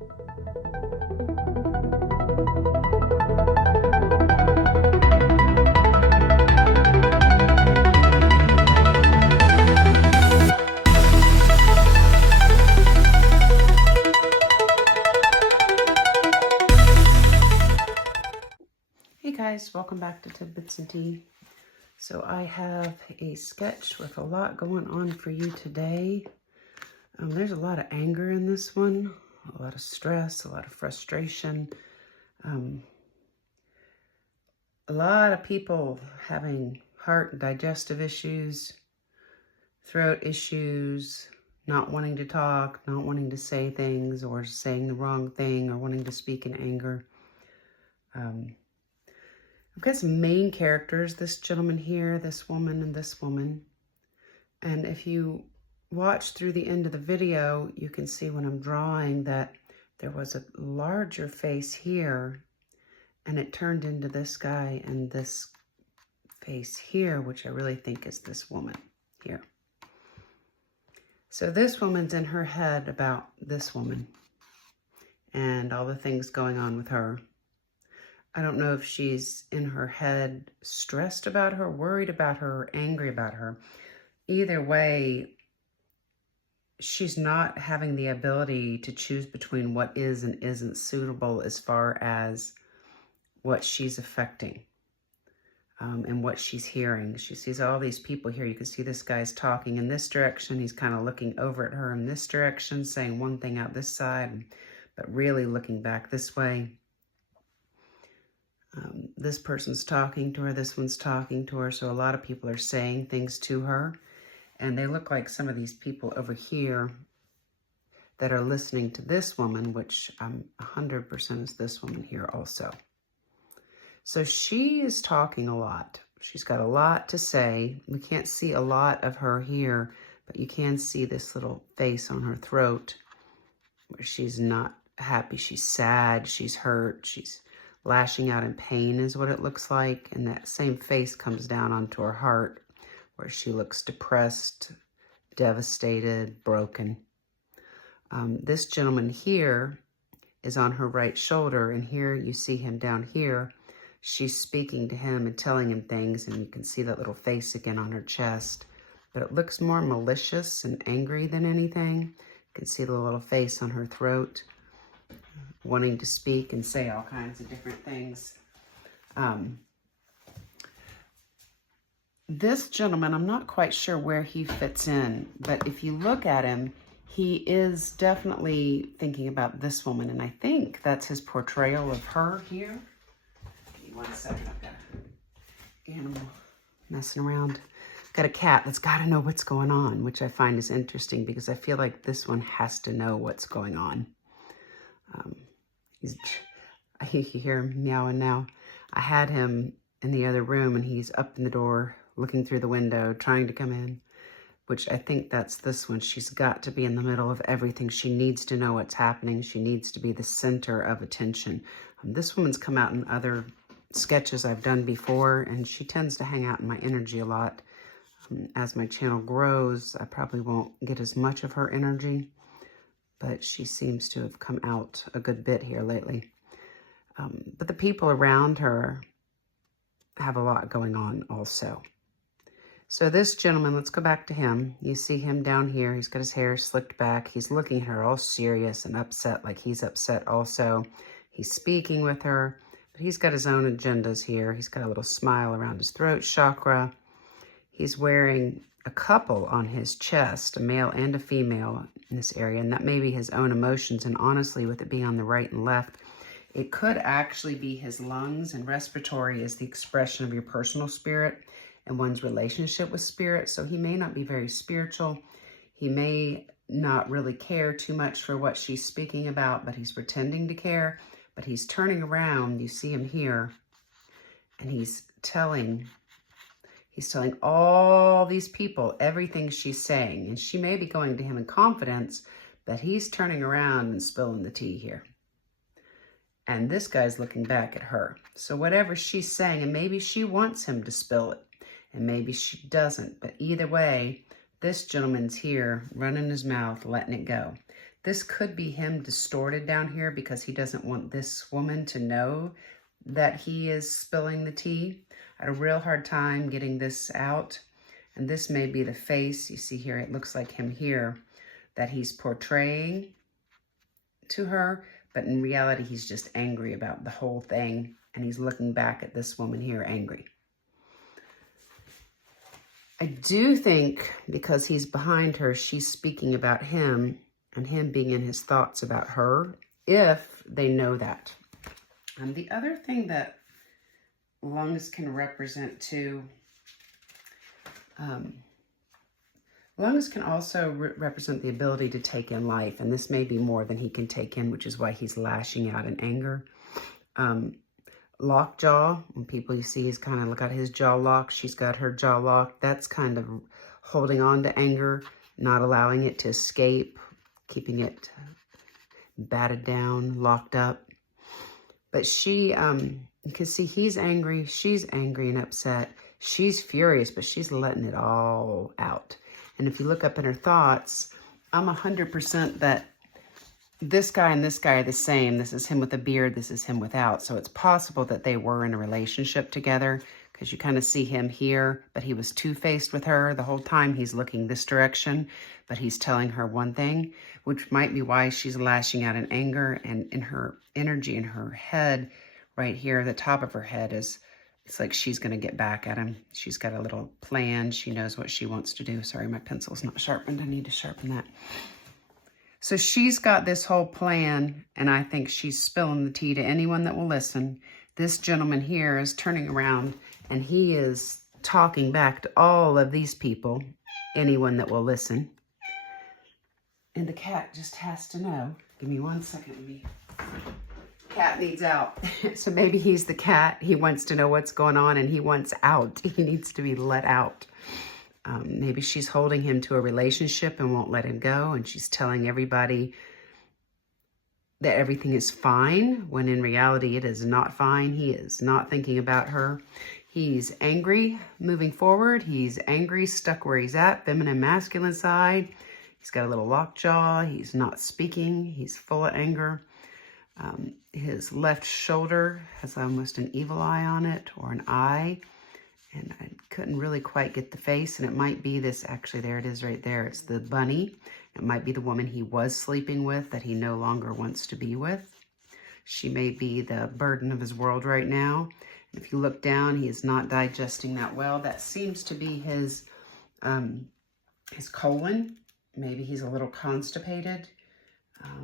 Hey guys, welcome back to Tidbits and Tea. So I have a sketch with a lot going on for you today. There's a lot of anger in this one, a lot of stress, a lot of frustration. A lot of people having heart and digestive issues, throat issues, not wanting to talk, not wanting to say things, or saying the wrong thing, or wanting to speak in anger. I've got some main characters, this gentleman here, this woman, and this woman. And if you watch through the end of the video, you can see when I'm drawing that there was a larger face here, and it turned into this guy and this face here, which I really think is this woman here. So this woman's in her head about this woman and all the things going on with her. I don't know if she's in her head stressed about her, worried about her, or angry about her. Either way, she's not having the ability to choose between what is and isn't suitable as far as what she's affecting and what she's hearing. She sees all these people here. You can see this guy's talking in this direction. He's kind of looking over at her in this direction, saying one thing out this side, but really looking back this way. This person's talking to her, this one's talking to her, so a lot of people are saying things to her, and they look like some of these people over here that are listening to this woman, which 100% is this woman here also. So she is talking a lot. She's got a lot to say. We can't see a lot of her here, but you can see this little face on her throat where she's not happy, she's sad, she's hurt, she's lashing out in pain is what it looks like. And that same face comes down onto her heart where she looks depressed, devastated, broken. This gentleman here is on her right shoulder, and here you see him down here. She's speaking to him and telling him things, and you can see that little face again on her chest. But it looks more malicious and angry than anything. You can see the little face on her throat, wanting to speak and say all kinds of different things. This gentleman, I'm not quite sure where he fits in, but if you look at him, he is definitely thinking about this woman, and I think that's his portrayal of her here. Give me 1 second, I've got an animal messing around. Got a cat that's got to know what's going on, which I find is interesting because I feel like this one has to know what's going on. You hear him meowing now. I had him in the other room, and he's up in the door, looking through the window, trying to come in, which I think that's this one. She's got to be in the middle of everything. She needs to know what's happening. She needs to be the center of attention. This woman's come out in other sketches I've done before, and she tends to hang out in my energy a lot. As my channel grows, I probably won't get as much of her energy, but she seems to have come out a good bit here lately. But the people around her have a lot going on also. So this gentleman, let's go back to him. You see him down here. He's got his hair slicked back. He's looking at her all serious and upset, like he's upset also. He's speaking with her, but he's got his own agendas here. He's got a little smile around his throat chakra. He's wearing a couple on his chest, a male and a female in this area, and that may be his own emotions. And honestly, with it being on the right and left, it could actually be his lungs, and respiratory is the expression of your personal spirit and one's relationship with spirit. So he may not be very spiritual. He may not really care too much for what she's speaking about, but he's pretending to care. But he's turning around, you see him here, and he's telling all these people everything she's saying. And she may be going to him in confidence, but he's turning around and spilling the tea here. And this guy's looking back at her. So whatever she's saying, and maybe she wants him to spill it, and maybe she doesn't. But either way, this gentleman's here running his mouth, letting it go. This could be him distorted down here because he doesn't want this woman to know that he is spilling the tea. I had a real hard time getting this out. And this may be the face. You see here, it looks like him here, that he's portraying to her. But in reality, he's just angry about the whole thing. And he's looking back at this woman here angry. I do think because he's behind her, she's speaking about him and him being in his thoughts about her, if they know that. The other thing that lungs can represent too, lungs can also represent the ability to take in life. And this may be more than he can take in, which is why he's lashing out in anger. Lockjaw, when people you see, he's kind of got his jaw locked. She's got her jaw locked. That's kind of holding on to anger, not allowing it to escape, keeping it batted down, locked up. But she, you can see he's angry. She's angry and upset. She's furious, but she's letting it all out. And if you look up in her thoughts, I'm 100% that this guy and this guy are the same. This is him with a beard. This is him without. So it's possible that they were in a relationship together, because you kind of see him here, but he was two-faced with her the whole time. He's looking this direction, but he's telling her one thing, which might be why she's lashing out in anger. And in her energy, in her head, right here, the top of her head is, it's like she's going to get back at him. She's got a little plan. She knows what she wants to do. Sorry, my pencil's not sharpened. I need to sharpen that. So she's got this whole plan, and I think she's spilling the tea to anyone that will listen. This gentleman here is turning around, and he is talking back to all of these people, anyone that will listen. And the cat just has to know. Give me 1 second. Cat needs out. So maybe he's the cat. He wants to know what's going on, and he wants out. He needs to be let out. Maybe she's holding him to a relationship and won't let him go, and she's telling everybody that everything is fine, when in reality it is not fine. He is not thinking about her. He's angry moving forward. He's angry, stuck where he's at, feminine, masculine side. He's got a little lockjaw. He's not speaking. He's full of anger. His left shoulder has almost an evil eye on it, or an eye. And I couldn't really quite get the face, and it might be this, actually, there it is right there. It's the bunny. It might be the woman he was sleeping with that he no longer wants to be with. She may be the burden of his world right now. And if you look down, he is not digesting that well. That seems to be his colon. Maybe he's a little constipated.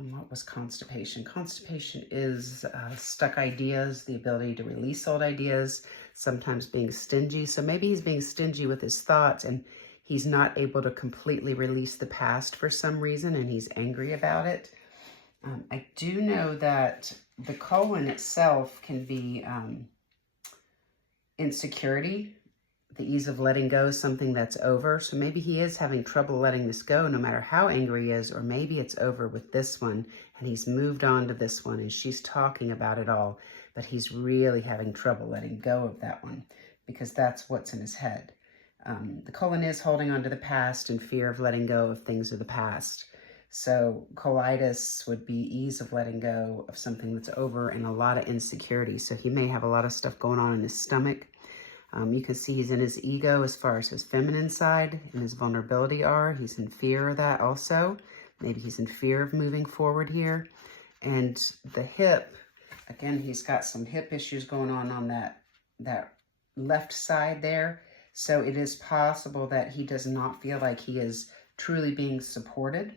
What was constipation? Constipation is stuck ideas, the ability to release old ideas, sometimes being stingy. So maybe he's being stingy with his thoughts, and he's not able to completely release the past for some reason, and he's angry about it. I do know that the colon itself can be insecurity, the ease of letting go, something that's over. So maybe he is having trouble letting this go, no matter how angry he is, or maybe it's over with this one and he's moved on to this one and she's talking about it all, but he's really having trouble letting go of that one because that's what's in his head. The colon is holding on to the past and fear of letting go of things of the past. So colitis would be ease of letting go of something that's over, and a lot of insecurity. So he may have a lot of stuff going on in his stomach. You can see he's in his ego as far as his feminine side and his vulnerability are. He's in fear of that also. Maybe he's in fear of moving forward here. And the hip, again, he's got some hip issues going on that left side there. So it is possible that he does not feel like he is truly being supported.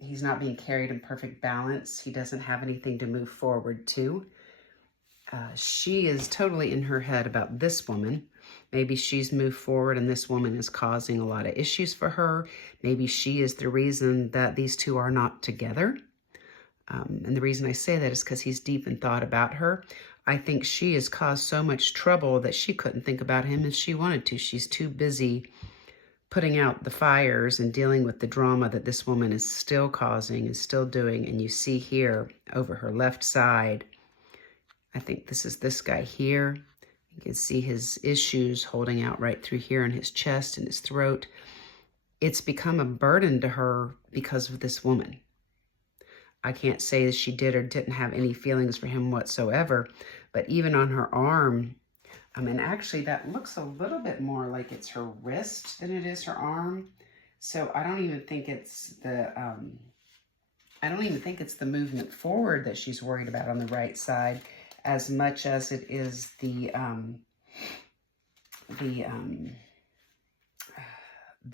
He's not being carried in perfect balance. He doesn't have anything to move forward to. She is totally in her head about this woman. Maybe she's moved forward and this woman is causing a lot of issues for her. Maybe she is the reason that these two are not together. And the reason I say that is because he's deep in thought about her. I think she has caused so much trouble that she couldn't think about him if she wanted to. She's too busy putting out the fires and dealing with the drama that this woman is still causing and still doing. And you see here over her left side, I think this is this guy here. You can see his issues holding out right through here in his chest and his throat. it's become a burden to her because of this woman. I can't say that she did or didn't have any feelings for him whatsoever, but even on her arm, and actually that looks a little bit more like it's her wrist than it is her arm. So I don't even think it's the movement forward that she's worried about on the right side, as much as it is the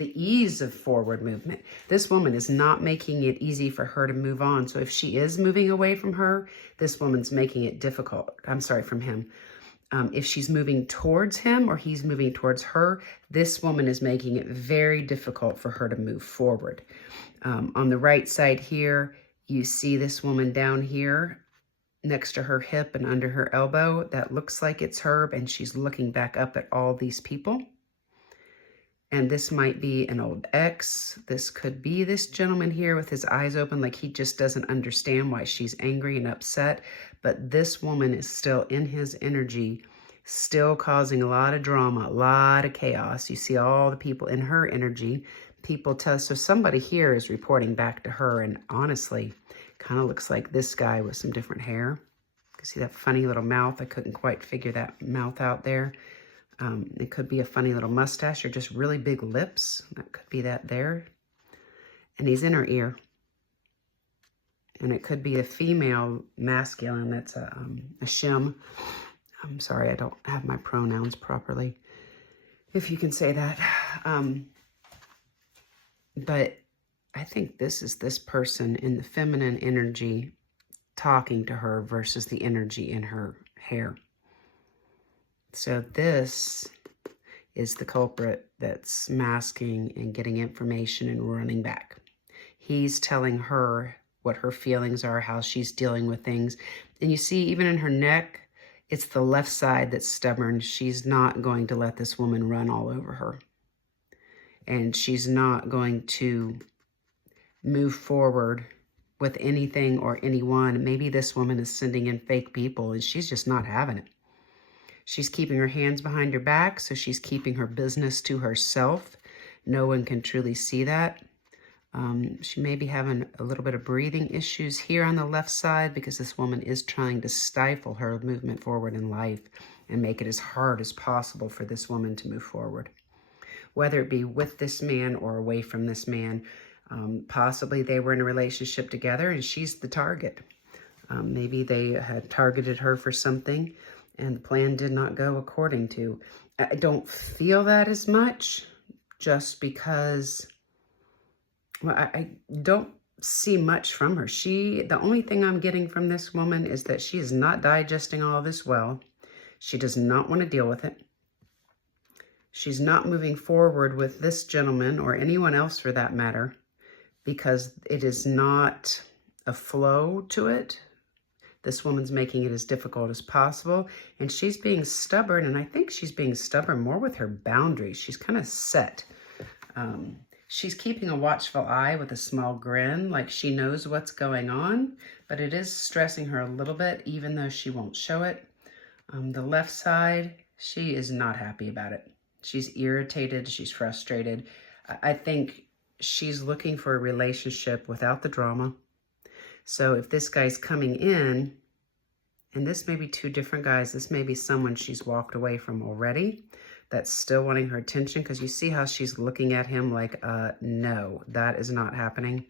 ease of forward movement. This woman is not making it easy for her to move on. So if she is moving away from her, this woman's making it difficult. I'm sorry, from him. If she's moving towards him or he's moving towards her, this woman is making it very difficult for her to move forward. On the right side here, you see this woman down here next to her hip and under her elbow. That looks like it's her, and she's looking back up at all these people. And this might be an old ex. This could be this gentleman here with his eyes open, like he just doesn't understand why she's angry and upset. But this woman is still in his energy, still causing a lot of drama, a lot of chaos. You see all the people in her energy. So somebody here is reporting back to her, and honestly, kind of looks like this guy with some different hair. You can see that funny little mouth. I couldn't quite figure that mouth out there. It could be a funny little mustache or just really big lips. That could be that there. And he's in her ear. And it could be a female masculine that's a shim. I'm sorry, I don't have my pronouns properly, if you can say that. But I think this is this person in the feminine energy talking to her versus the energy in her hair. So this is the culprit that's masking and getting information and running back. He's telling her what her feelings are, how she's dealing with things. And you see, even in her neck, it's the left side that's stubborn. She's not going to let this woman run all over her. And she's not going to move forward with anything or anyone. Maybe this woman is sending in fake people and she's just not having it. She's keeping her hands behind her back, so she's keeping her business to herself. No one can truly see that. She may be having a little bit of breathing issues here on the left side because this woman is trying to stifle her movement forward in life and make it as hard as possible for this woman to move forward. Whether it be with this man or away from this man, possibly they were in a relationship together and she's the target. Maybe they had targeted her for something and the plan did not go according to. I don't feel that as much just because, well, I don't see much from her. The only thing I'm getting from this woman is that she is not digesting all of this well. She does not want to deal with it. She's not moving forward with this gentleman or anyone else for that matter because it is not a flow to it. This woman's making it as difficult as possible, and she's being stubborn, and I think she's being stubborn more with her boundaries. She's kind of set. She's keeping a watchful eye with a small grin, like she knows what's going on, but it is stressing her a little bit, even though she won't show it. The left side, she is not happy about it. She's irritated, she's frustrated. I think she's looking for a relationship without the drama. So if this guy's coming in, and this may be two different guys, this may be someone she's walked away from already that's still wanting her attention, because you see how she's looking at him like, no, that is not happening.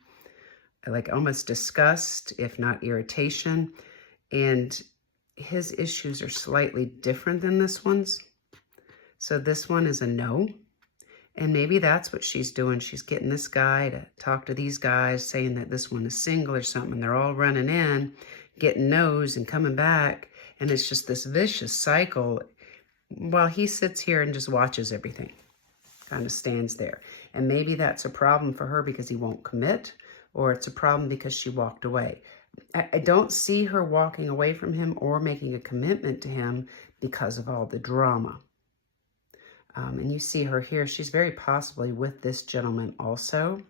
Like almost disgust, if not irritation. And his issues are slightly different than this one's. So this one is a no. And maybe that's what she's doing. She's getting this guy to talk to these guys, saying that this one is single or something. They're all running in, getting no's and coming back. And it's just this vicious cycle while he sits here and just watches everything, kind of stands there. And maybe that's a problem for her because he won't commit, or it's a problem because she walked away. I don't see her walking away from him or making a commitment to him because of all the drama. And you see her here, she's very possibly with this gentleman also,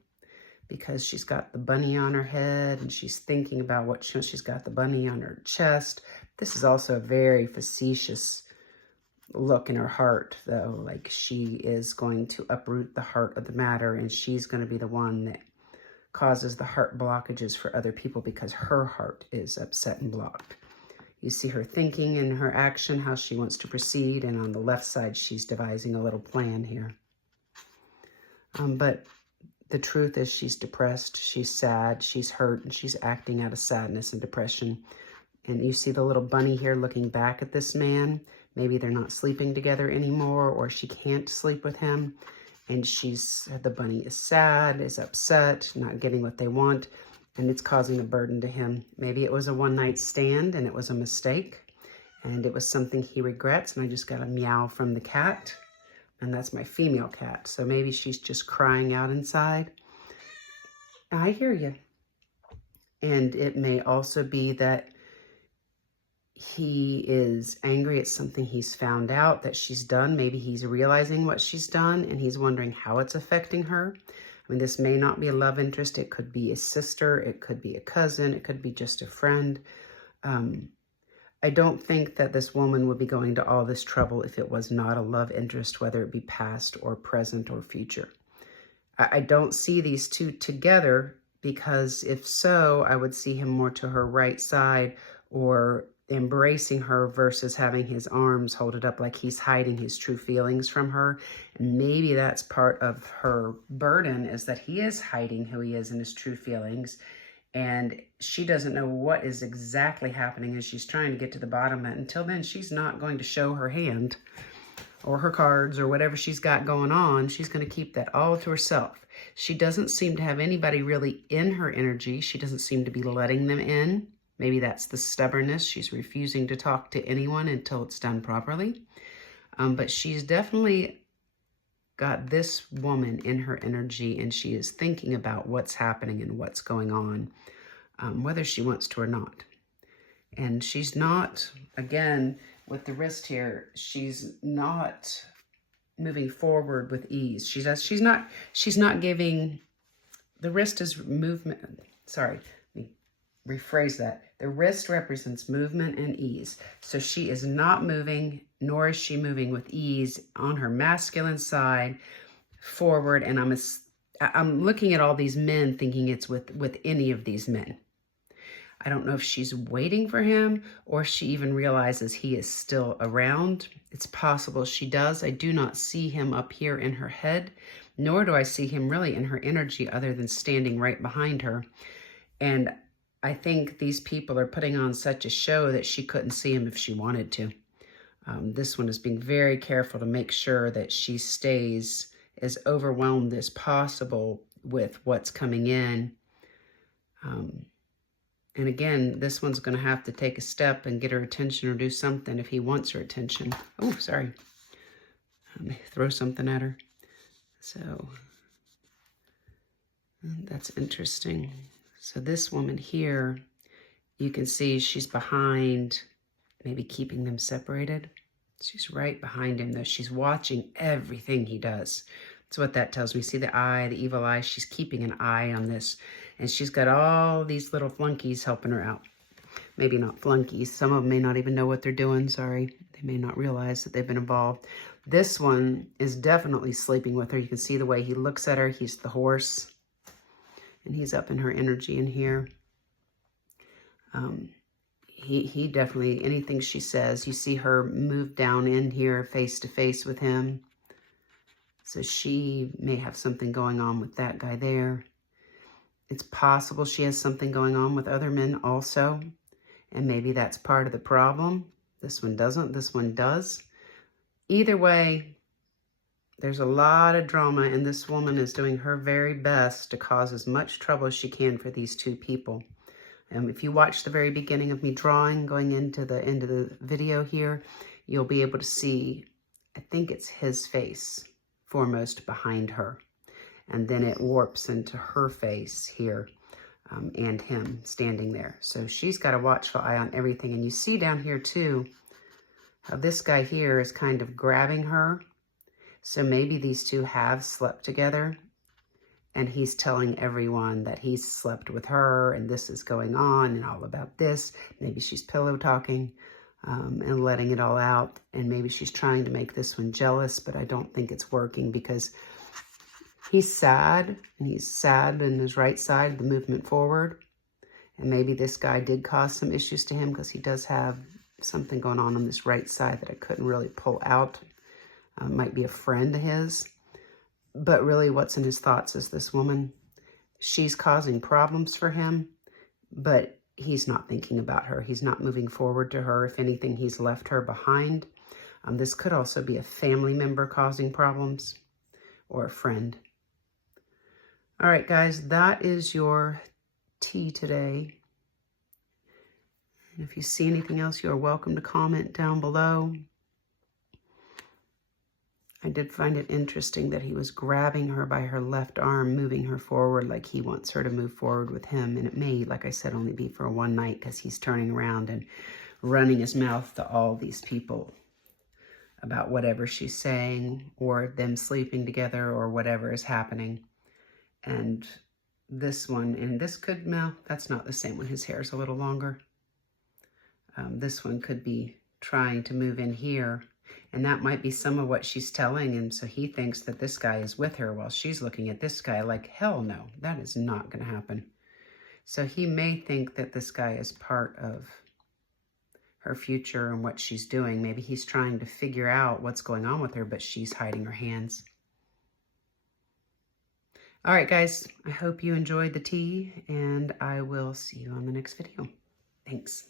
because she's got the bunny on her head and she's thinking about what she's got the bunny on her chest. This is also a very facetious look in her heart, though, like she is going to uproot the heart of the matter, and she's going to be the one that causes the heart blockages for other people because her heart is upset and blocked. You see her thinking and her action, how she wants to proceed, and on the left side, she's devising a little plan here. But the truth is she's depressed, she's sad, she's hurt, and she's acting out of sadness and depression. And you see the little bunny here looking back at this man. Maybe they're not sleeping together anymore, or she can't sleep with him. And the bunny is sad, is upset, not getting what they want, and it's causing a burden to him. Maybe it was a one-night stand and it was a mistake, and it was something he regrets. And I just got a meow from the cat, and that's my female cat. So maybe she's just crying out inside. I hear you. And it may also be that he is angry at something he's found out that she's done. Maybe he's realizing what she's done and he's wondering how it's affecting her. I mean, this may not be a love interest. It could be a sister. It could be a cousin. It could be just a friend. I don't think that this woman would be going to all this trouble if it was not a love interest, whether it be past or present or future. I don't see these two together, because if so, I would see him more to her right side or embracing her versus having his arms hold it up like he's hiding his true feelings from her. And maybe that's part of her burden, is that he is hiding who he is and his true feelings. And she doesn't know what is exactly happening, and she's trying to get to the bottom of it. Until then, she's not going to show her hand or her cards or whatever she's got going on. She's going to keep that all to herself. She doesn't seem to have anybody really in her energy. She doesn't seem to be letting them in. Maybe that's the stubbornness. She's refusing to talk to anyone until it's done properly. But she's definitely got this woman in her energy, and she is thinking about what's happening and what's going on, whether she wants to or not. And she's not, again, with the wrist here, she's not moving forward with ease. She's not giving, the wrist is movement. Sorry, let me rephrase that. The wrist represents movement and ease. So she is not moving, nor is she moving with ease on her masculine side forward. And I'm looking at all these men thinking it's with any of these men. I don't know if she's waiting for him or she even realizes he is still around. It's possible she does. I do not see him up here in her head, nor do I see him really in her energy other than standing right behind her. And I think these people are putting on such a show that she couldn't see him if she wanted to. This one is being very careful to make sure that she stays as overwhelmed as possible with what's coming in. And again, this one's going to have to take a step and get her attention or do something if he wants her attention. Oh, sorry. Let me throw something at her. So that's interesting. So this woman here, you can see she's behind, maybe keeping them separated. She's right behind him, though. She's watching everything he does. That's what that tells me. See the eye, the evil eye? She's keeping an eye on this. And she's got all these little flunkies helping her out. Maybe not flunkies. Some of them may not even know what they're doing. Sorry. They may not realize that they've been involved. This one is definitely sleeping with her. You can see the way he looks at her. He's the horse. And he's up in her energy in here. He definitely, anything she says, you see her move down in here face to face with him. So she may have something going on with that guy there. It's possible she has something going on with other men also. And maybe that's part of the problem. This one doesn't. This one does. Either way, there's a lot of drama, and this woman is doing her very best to cause as much trouble as she can for these two people. If you watch the very beginning of me drawing, going into the end of the video here, you'll be able to see, I think it's his face foremost behind her. And then it warps into her face here and him standing there. So she's got a watchful eye on everything. And you see down here too, how this guy here is kind of grabbing her. So maybe these two have slept together. And he's telling everyone that he's slept with her and this is going on and all about this. Maybe she's pillow talking. and letting it all out. And maybe she's trying to make this one jealous, but I don't think it's working because he's sad, and he's sad in his right side, the movement forward. And maybe this guy did cause some issues to him because he does have something going on this right side that I couldn't really pull out. Might be a friend of his. But really what's in his thoughts is this woman. She's causing problems for him, but he's not thinking about her. He's not moving forward to her. If anything, he's left her behind. This could also be a family member causing problems or a friend. All right, guys, that is your tea today. And if you see anything else, you're welcome to comment down below. I did find it interesting that he was grabbing her by her left arm, moving her forward like he wants her to move forward with him. And it may, like I said, only be for one night because he's turning around and running his mouth to all these people about whatever she's saying or them sleeping together or whatever is happening. And this one, and this could, no, that's not the same one. His hair is a little longer. This one could be trying to move in here. And that might be some of what she's telling him. So he thinks that this guy is with her while she's looking at this guy like, hell no, that is not going to happen. So he may think that this guy is part of her future and what she's doing. Maybe he's trying to figure out what's going on with her, but she's hiding her hands. All right, guys, I hope you enjoyed the tea, and I will see you on the next video. Thanks.